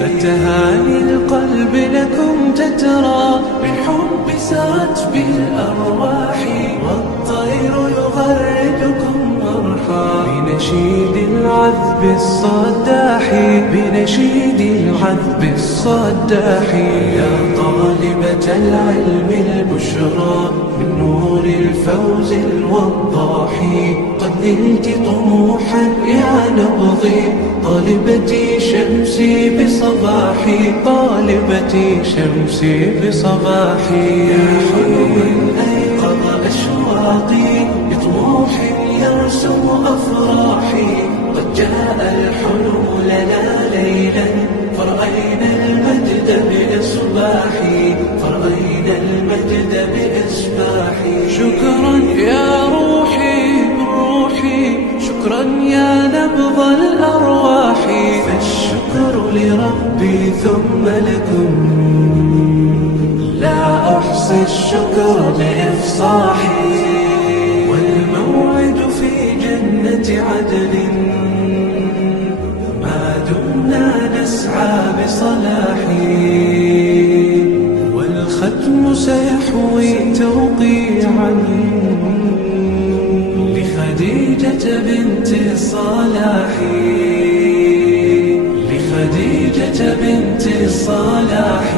فتهاني القلب لكم تترى بالحب سرت بالأرواح والطير يغردكم مرحا بنشيد العذب الصداح بنشيد العذب الصداح يا طالبة العلم البشرى من نور الفوز الوضاح قد نلت طموحا يا نبضي طالبتي شمسي بصباحي طالبتي شمسي بصباحي يا حلم أيقظ أشواقي بطموح يرسم أفراحي قد جاء الحلم لنا ليلا فرأينا المجد بإصباحي فرأينا المجد بإصباحي شكرا يا روحي روحي شكرا يا نبض الأرواح فالشكر لربي ثم لكم لا أحصي الشكر بإفصاحي والموعد في جنة عدن ما دمنا نسعى بصلاحي والختم سيحوي توقيعا لخديجة بنت الصلاح لخديجة بنت الصلاح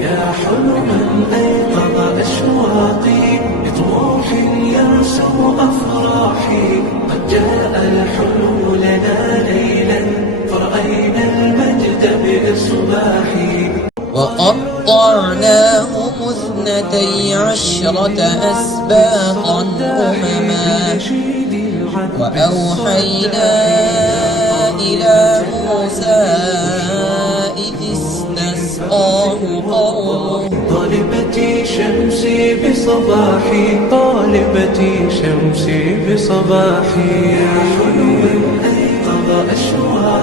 يا حلما أيقظ أشواقي بطموح يرسم أفراحي قد جاء الحلم لنا ليلا فرأينا المجد بإصباحي وقطعناهم 12 أسباطا أمما وأوحينا إلى موسى إذ استسقاه قومه طالبتي شمسي بصباحي طالبتي شمسي بصباحي يا حلم أيقظ أشواقي